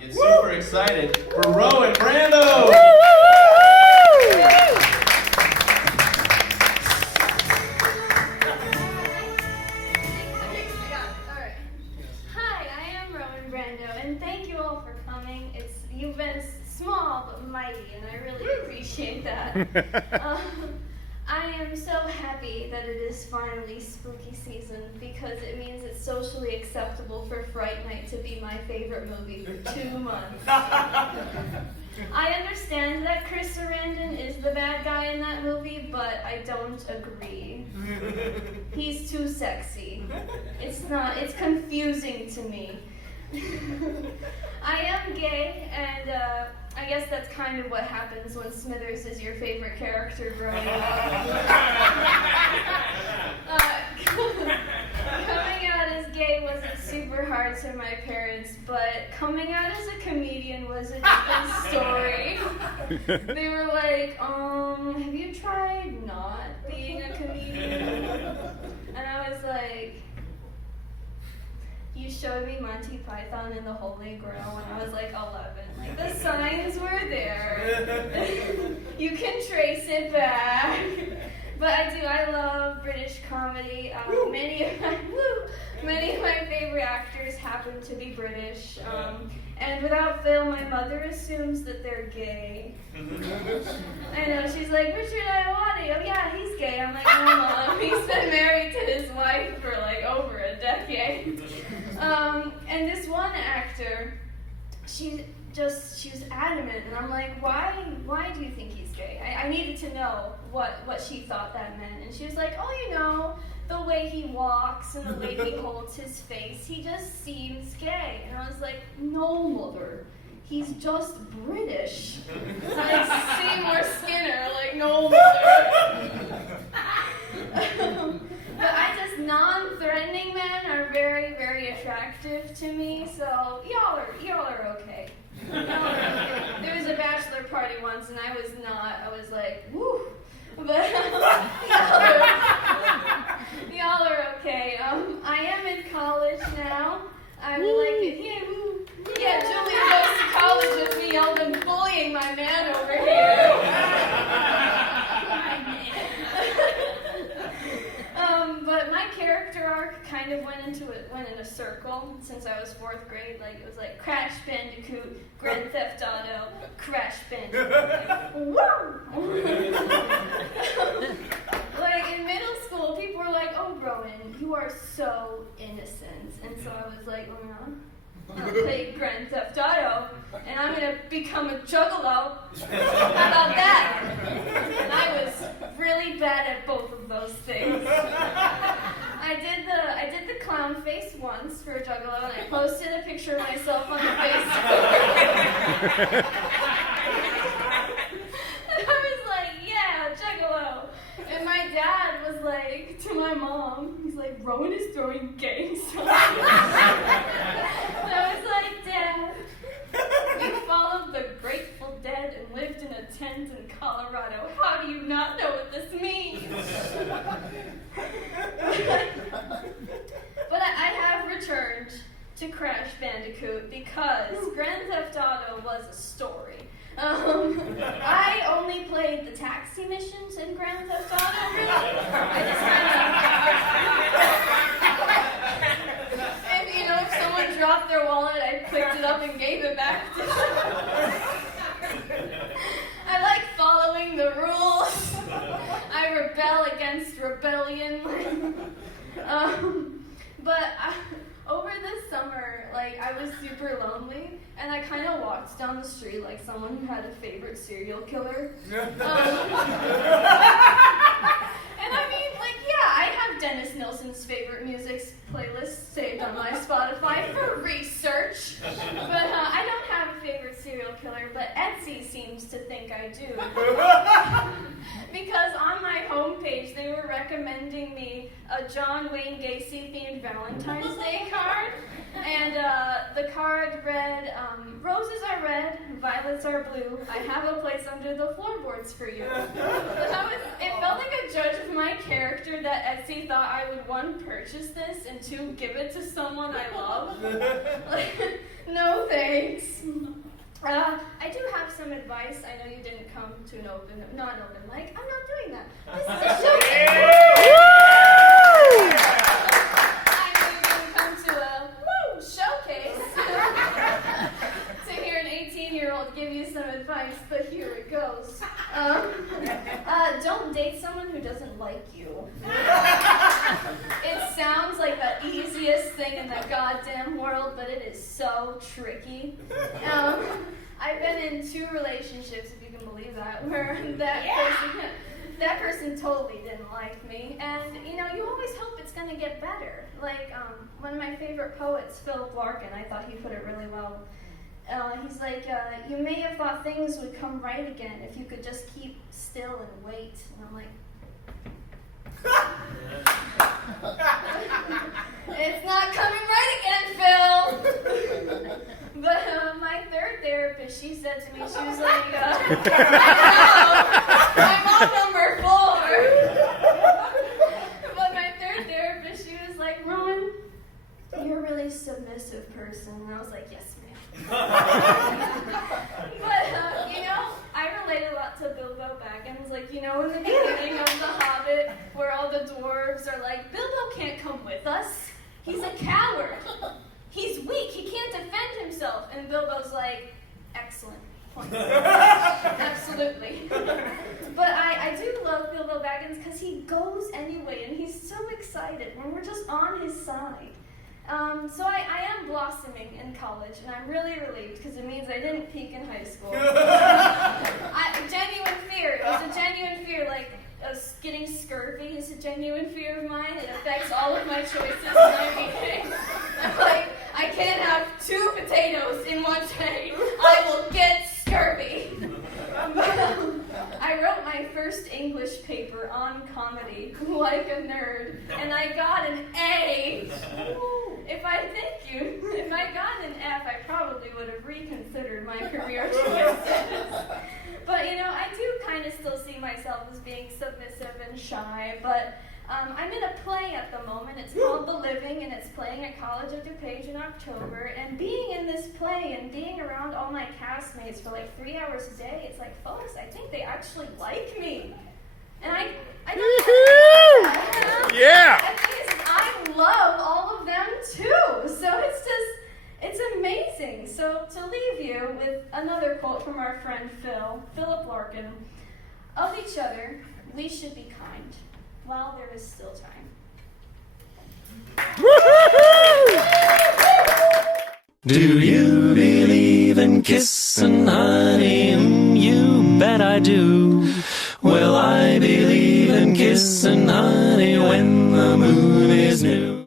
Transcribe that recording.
get super excited for Rowan Brando! And thank you all for coming. You've been small but mighty, and I really appreciate that. I am so happy that it is finally spooky season because it means it's socially acceptable for Fright Night to be my favorite movie for 2 months. I understand that Chris Sarandon is the bad guy in that movie, but I don't agree. He's too sexy. It's confusing to me. I am gay, and I guess that's kind of what happens when Smithers is your favorite character growing up. Coming out as gay wasn't super hard to my parents, but coming out as a comedian was a different story. They were like, have you tried not being a comedian? And I was like, you showed me Monty Python and the Holy Grail when I was like 11. Like, the signs were there. You can trace it back. But I love British comedy. Many of my favorite actors happen to be British. And without fail, my mother assumes that they're gay. I know, she's like, Richard Iowati, oh yeah, he's gay. I'm like, no, Mom, he's been married to his wife for like over a decade. And this one actor, she was adamant, and I'm like, why do you think he's gay? I needed to know what she thought that meant. And she was like, the way he walks and the way he holds his face, he just seems gay. And I was like, no, Mother, he's just British. Like Seymour Skinner, like, no, Mother. But non-threatening men are very, very attractive to me, so y'all are okay. There was a bachelor party once, and I was like, woo. But y'all are okay. I am in college now. I would like it. Yeah, Julia goes to college with me. Y'all been bullying my man over here. But my character arc kind of went in a circle since I was 4th grade. Like, it was like Crash Bandicoot, Grand Theft Auto, Crash Bandicoot. Woo! Like, in middle school, people were like, oh, Rowan, you are so innocent. And so I was like, oh, no. I'll play Grand Theft Auto, and I'm going to become a juggalo. How about that? And I was really bad at both of those things. I did the clown face once for a juggalo, and I posted a picture of myself on the Facebook. And I was like, yeah, juggalo. And my dad was like, to my mom, he's like, Rowan is throwing gang signs. And I was like, Dad, you followed the Grateful Dead and lived in a tent in Colorado. How do you not know what this means? But I have returned to Crash Bandicoot because Grand Theft Auto was a story. I only played the taxi missions in Grand Theft Auto, really. I just and if someone dropped their wallet, I picked it up and gave it back to them. I like following the rules. I rebel against rebellion. Over this summer, I was super lonely, and I kind of walked down the street like someone who had a favorite serial killer. And I have Dennis Nilsson's favorite music playlist saved on my Spotify for research. But I don't have a favorite serial killer, but Etsy seems to think I do. Because on my homepage, they were recommending me a John Wayne Gacy themed Valentine's Day card. And the card read, roses are red, violets are blue. I have a place under the floorboards for you. It felt like a judge of my character that Etsy thought I would, one, purchase this, and two, give it to someone I love. Like, no thanks. I do have some advice. I know you didn't come to an open mic. I'm not doing that. This is a showcase. I know you didn't come to a showcase to hear an 18-year-old give you some advice, but here it goes. Don't date someone who doesn't like you. It sounds like the easiest thing in the goddamn world, but it is so tricky. I've been in 2 relationships, if you can believe that, where that person totally didn't like me. And, you always hope it's going to get better. Like, one of my favorite poets, Philip Larkin, I thought he put it really well. He's like, you may have thought things would come right again if you could just keep still and wait. And I'm like, it's not coming right again, Phil. But my third therapist, she said to me, she was like, I'm on number 4. But my third therapist, she was like, Rowan, you're a really submissive person. And I was like, yes, ma'am. But, I relate a lot to Bilbo Baggins. Like, in the beginning of The Hobbit, where all the dwarves are like, Bilbo can't come with us. He's a coward. He's weak. He can't defend himself. And Bilbo's like, excellent point. Absolutely. But I do love Bilbo Baggins because he goes anyway, and he's so excited when we're just on his side. So I am blossoming in college, and I'm really relieved because it means I didn't peak in high school. Genuine fear. It was a genuine fear, like getting scurvy is a genuine fear of mine. It affects all of my choices in everything. Like, I can't have 2 potatoes in one tray. I will get scurvy. I wrote my first English paper on comedy, like a nerd, and I got an A. If I got an F, I probably would have reconsidered my career choices. But, I do kind of still see myself as being submissive and shy, but I'm in a play at the moment. It's called The Living, and it's playing at College of DuPage in October. And being in this play and being around all my castmates for like 3 hours a day, it's like, folks, I think they actually like me. And I don't know. Yeah. The thing is, I love all of them too. So it's amazing. So to leave you with another quote from our friend Philip Larkin, of each other, we should be kind while there is still time. Do you believe in kissing, honey? You bet I do. Well, I believe in kissing, honey.